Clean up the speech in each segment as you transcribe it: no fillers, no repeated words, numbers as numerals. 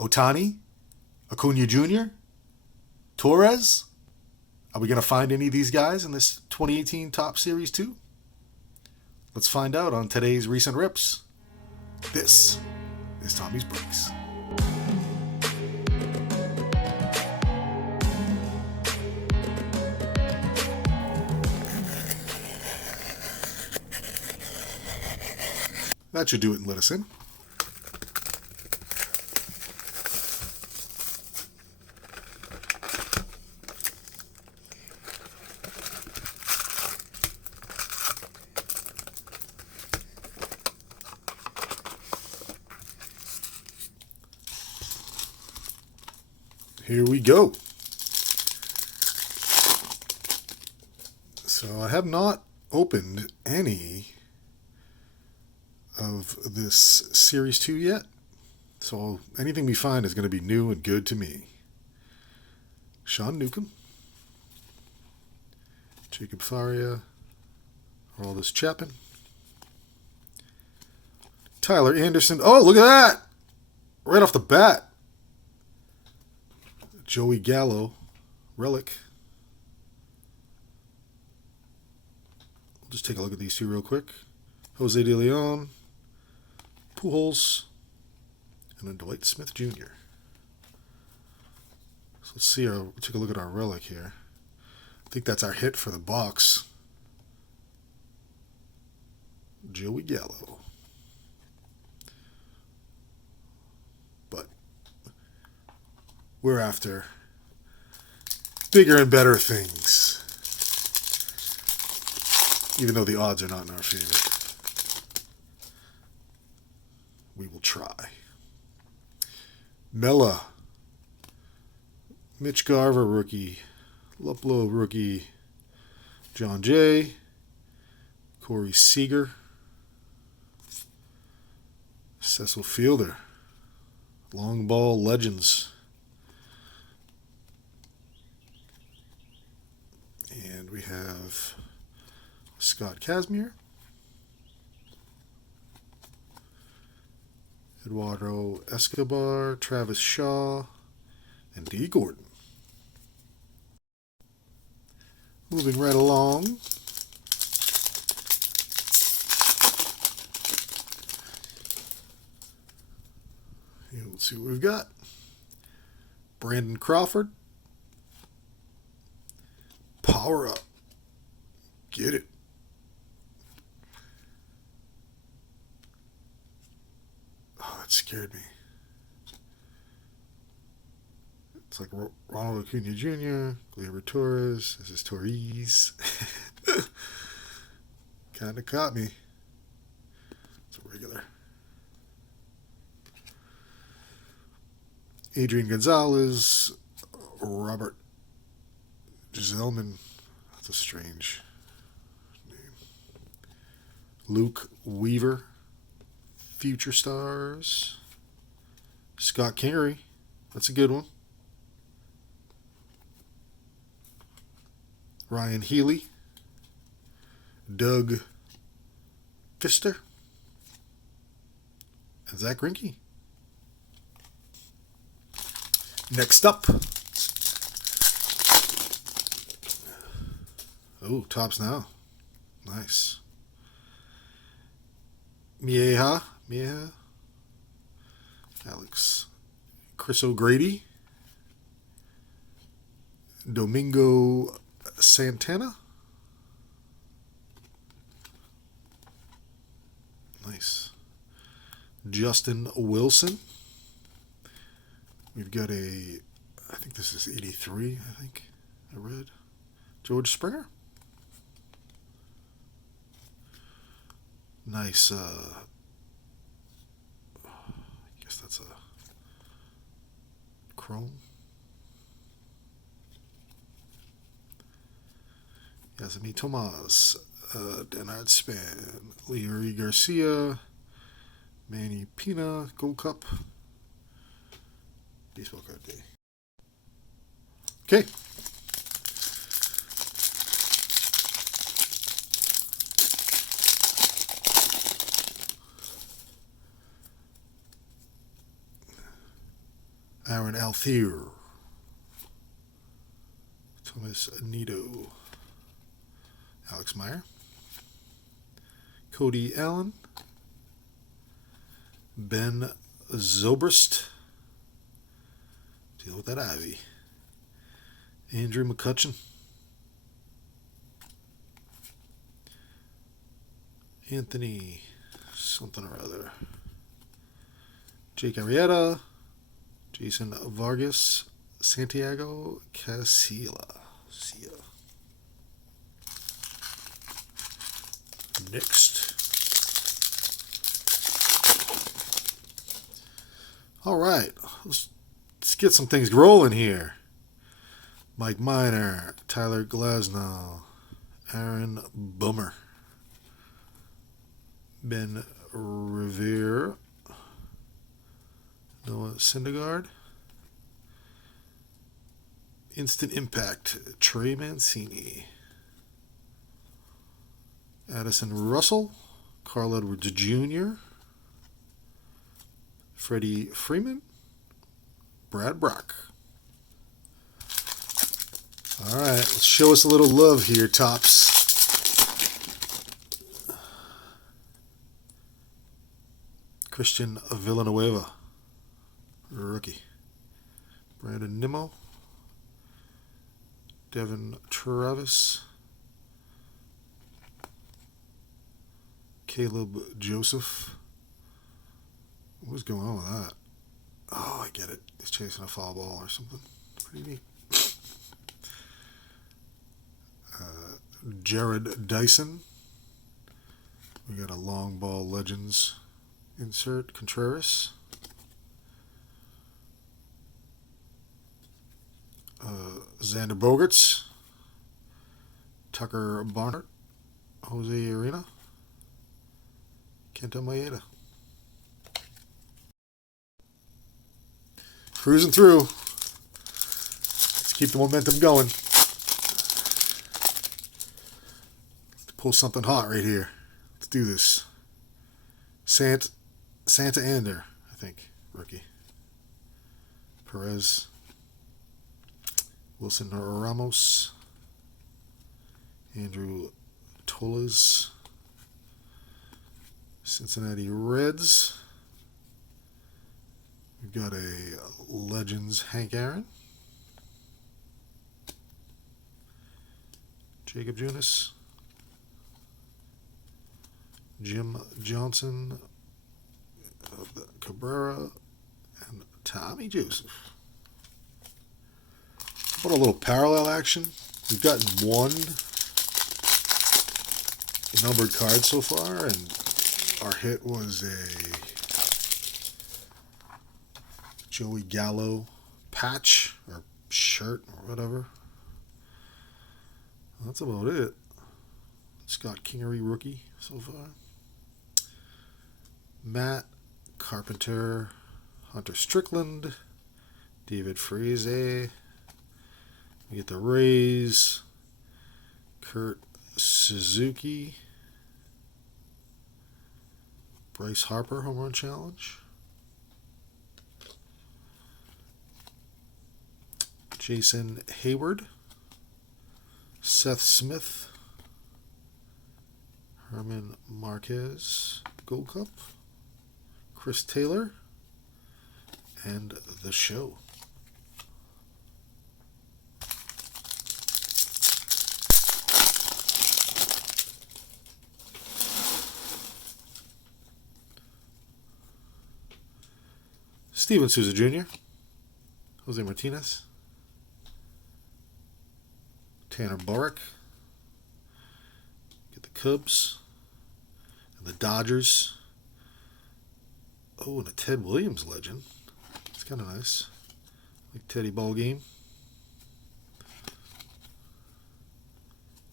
Otani, Acuna Jr., Torres. Are we going to find any of these guys in this 2018 Top Series 2? Let's find out on today's Recent Rips. This is Tommy's Breaks. That should do it and let us in. Here we go. So I have not opened any of this Series 2 yet. So anything we find is going to be new and good to me. Sean Newcomb, Jacob Faria, Aroldis Chapman, Tyler Anderson. Oh, look at that! Right off the bat. Joey Gallo, relic. We'll just take a look at these two real quick. Jose De Leon, Pujols, and then Dwight Smith Jr. So let's see. Take a look at our relic here. I think that's our hit for the box. Joey Gallo. But we're after bigger and better things. Even though the odds are not in our favor. We will try. Mella. Mitch Garver, rookie. Luplow, rookie. John Jay. Corey Seager. Cecil Fielder. Long ball legends. And we have Scott Kazmir. Eduardo Escobar, Travis Shaw, and D. Gordon. Moving right along. Here, let's see what we've got. Brandon Crawford. Power up. Get it. Oh, that scared me. It's like Ronald Acuna Jr., Gleyber Torres. This is Torres. Kind of caught me. It's a regular. Adrian Gonzalez. Robert Giselman. That's a strange name. Luke Weaver. Future Stars. Scott Kingery. That's a good one. Ryan Healy. Doug Fister. And Zach Greinke. Next up. Oh, tops now. Nice. Mieja. Alex. Chris O'Grady. Domingo Santana. Nice. Justin Wilson. We've got I think this is 83, I read. George Springer. Nice, I guess that's a chrome. Yasami Tomas, Denard Span, Leary Garcia, Manny Pina, Gold Cup, baseball card day. Okay. Aaron Althier. Thomas Nito. Alex Meyer. Cody Allen. Ben Zobrist. Deal with that Ivy. Andrew McCutcheon. Anthony something or other. Jake Arrieta. Jason Vargas. Santiago Casilla. See ya. Next. All right. Let's get some things rolling here. Mike Miner. Tyler Glasnow. Aaron Bummer. Ben Revere. Noah Syndergaard. Instant Impact, Trey Mancini. Addison Russell. Carl Edwards Jr. Freddie Freeman. Brad Brock. All right, let's show us a little love here, Topps. Christian Villanueva, rookie. Brandon Nimmo. Devin Travis. Caleb Joseph. What's going on with that? Oh, I get it. He's chasing a foul ball or something. Pretty neat. Jared Dyson. We got a long ball Legends insert. Contreras. Xander Bogaerts. Tucker Barnhart. Jose Arena. Kenta Maeda. Cruising through. Let's keep the momentum going. Let's pull something hot right here. Let's do this. Santa Ander, I think, rookie. Perez. Wilson Ramos. Andrew Toles. Cincinnati Reds. We've got a Legends Hank Aaron. Jacob Junis. Jim Johnson. Cabrera. And Tommy Joseph. What a little parallel action. We've gotten one numbered card so far, and our hit was a Joey Gallo patch or shirt or whatever. That's about it. Scott Kingery rookie so far. Matt Carpenter, Hunter Strickland, David Freese. We get the Rays, Kurt Suzuki, Bryce Harper home run challenge, Jason Hayward, Seth Smith, Herman Marquez Gold Cup, Chris Taylor, and The Show. Steven Souza Jr., Jose Martinez, Tanner Borick, get the Cubs, and the Dodgers. Oh, and a Ted Williams legend. It's kind of nice. Like Teddy Ballgame.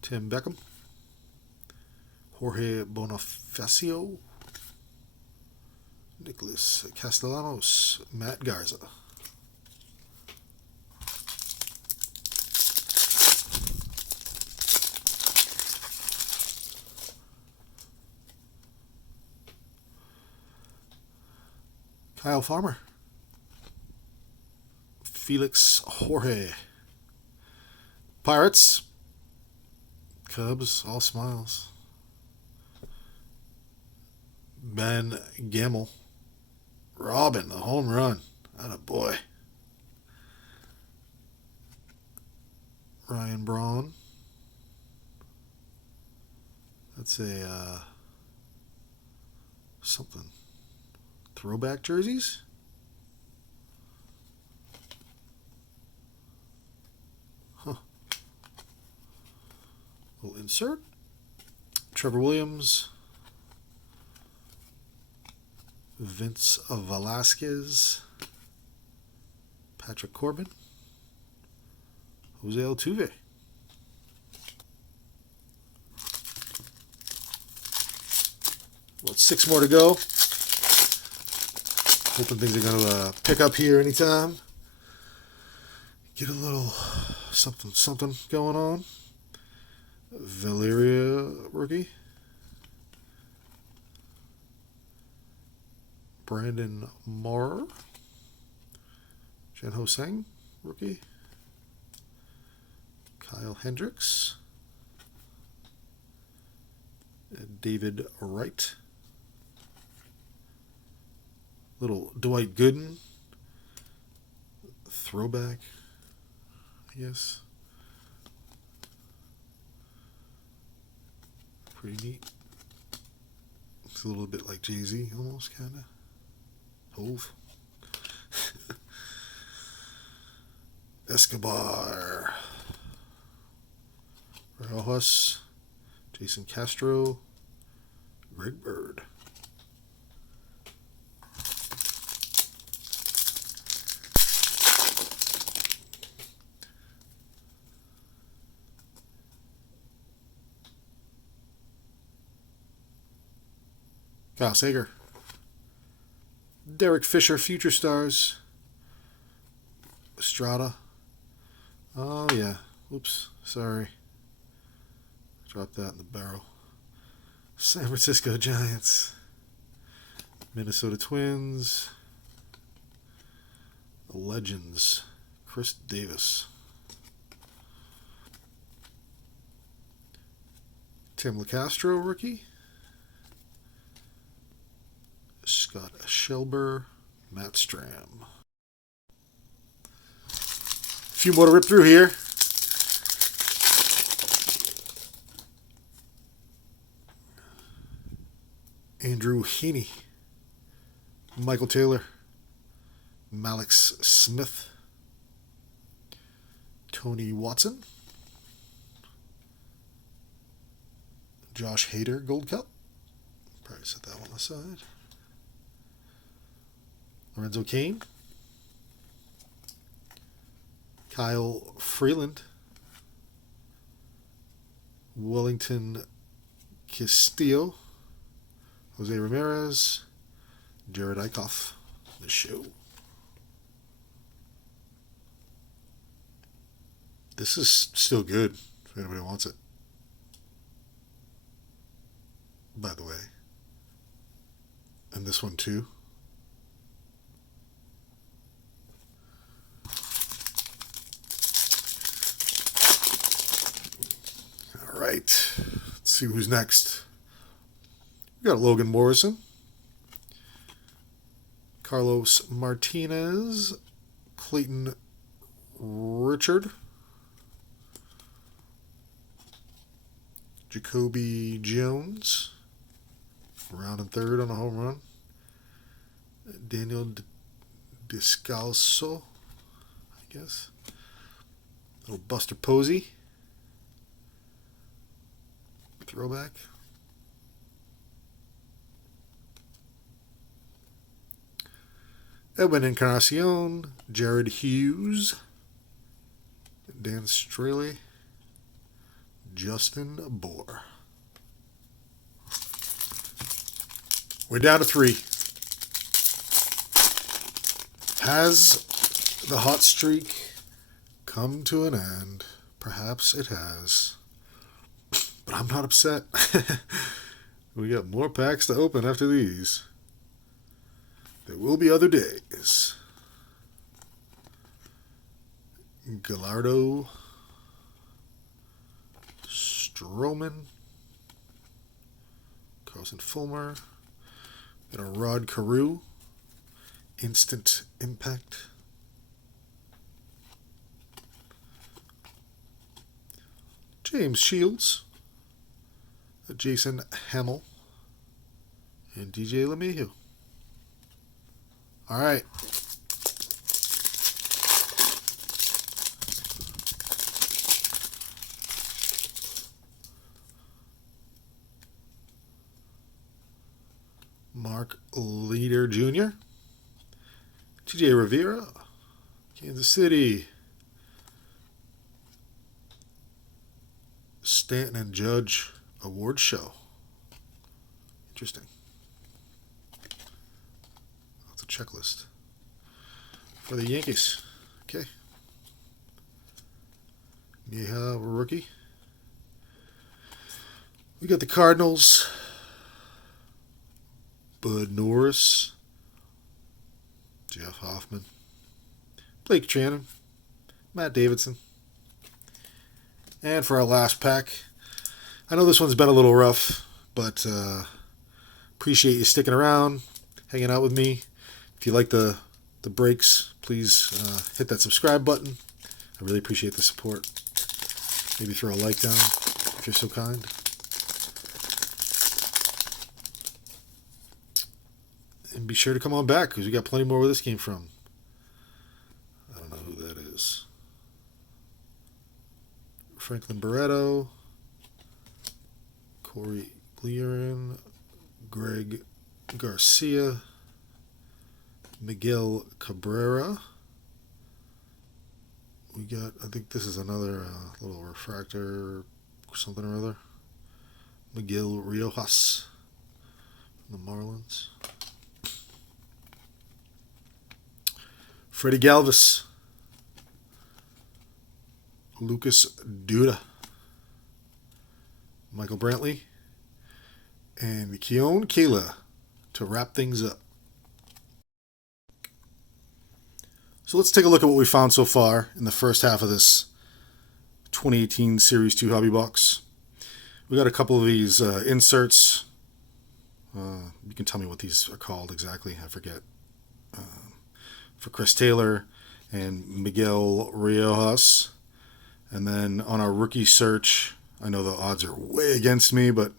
Tim Beckham, Jorge Bonifacio, Nicholas Castellanos, Matt Garza. Kyle Farmer. Felix Jorge. Pirates. Cubs, all smiles. Ben Gamel. Robin, the home run. Atta boy. Ryan Braun. That's a something. Throwback jerseys? Huh. Little insert. Trevor Williams. Vince Velasquez. Patrick Corbin. Jose Altuve. Well, 6 more to go. Hoping things are going to pick up here anytime. Get a little something going on. Valeria rookie. Brandon Moore. Jen Hosang rookie. Kyle Hendricks. David Wright. Little Dwight Gooden. Throwback, I guess. Pretty neat. It's a little bit like Jay-Z, almost, kind of. Hove. Escobar. Rojas. Jason Castro. Greg Bird. Kyle Sager. Derek Fisher, Future Stars. Estrada. Oh, yeah. Oops. Sorry. Dropped that in the barrel. San Francisco Giants. Minnesota Twins. The Legends. Chris Davis. Tim LeCastro, rookie. Scott Shelber. Matt Stram. A few more to rip through here. Andrew Heaney. Michael Taylor. Malix Smith. Tony Watson. Josh Hader, Gold Cup. Probably set that one aside. Lorenzo Cain. Kyle Freeland. Wellington Castillo. Jose Ramirez. Jared Eichhoff. The show. This is still good if anybody wants it. By the way. And this one too. All right. Let's see who's next. We got Logan Morrison. Carlos Martinez. Clayton Richard. Jacoby Jones. Round and third on a home run. Daniel Descalso, I guess. Little Buster Posey. Throwback. Edwin Encarnacion. Jared Hughes. Dan Straley. Justin Bohr. We're down to 3. Has the hot streak come to an end? Perhaps it has. But I'm not upset. We got more packs to open after these. There will be other days. Gallardo, Stroman, Carlson Fulmer, got a Rod Carew, Instant Impact, James Shields, Jason Hamill, and DJ LeMahieu. All right. Mark Leader Jr., TJ Rivera, Kansas City, Stanton and Judge Award Show. Interesting. That's a checklist for the Yankees. Okay. Yeah, rookie. We got the Cardinals. Bud Norris, Jeff Hoffman, Blake Trinan, Matt Davidson. And for our last pack, I know this one's been a little rough, but appreciate you sticking around, hanging out with me. If you like the breaks, please hit that subscribe button. I really appreciate the support. Maybe throw a like down if you're so kind. And be sure to come on back because we got plenty more where this came from. I don't know who that is. Franklin Barreto, Corey Glearin, Greg Garcia, Miguel Cabrera. We got, I think this is another little refractor or something or other. Miguel Riojas from the Marlins. Freddie Galvis, Lucas Duda, Michael Brantley, and Keone Kela to wrap things up. So let's take a look at what we found so far in the first half of this 2018 Series 2 Hobby Box. We got a couple of these inserts. You can tell me what these are called exactly. I forget. For Chris Taylor and Miguel Riojas. And then on our rookie search, I know the odds are way against me, but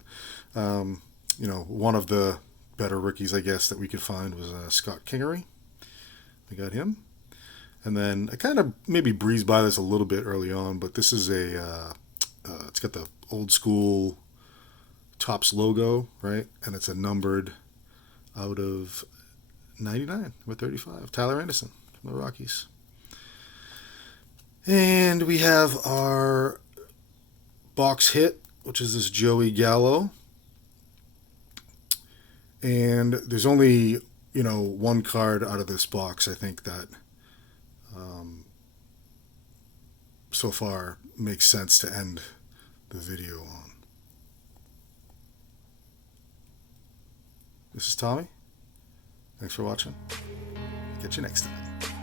one of the better rookies, I guess, that we could find was Scott Kingery. We got him. And then I kind of maybe breezed by this a little bit early on, but this is it's got the old school Topps logo, right? And it's a numbered out of 99 with 35. Tyler Anderson from the Rockies. And we have our box hit, which is this Joey Gallo. And there's only, one card out of this box, I think, that so far makes sense to end the video on. This is Tommy. Thanks for watching. Catch you next time.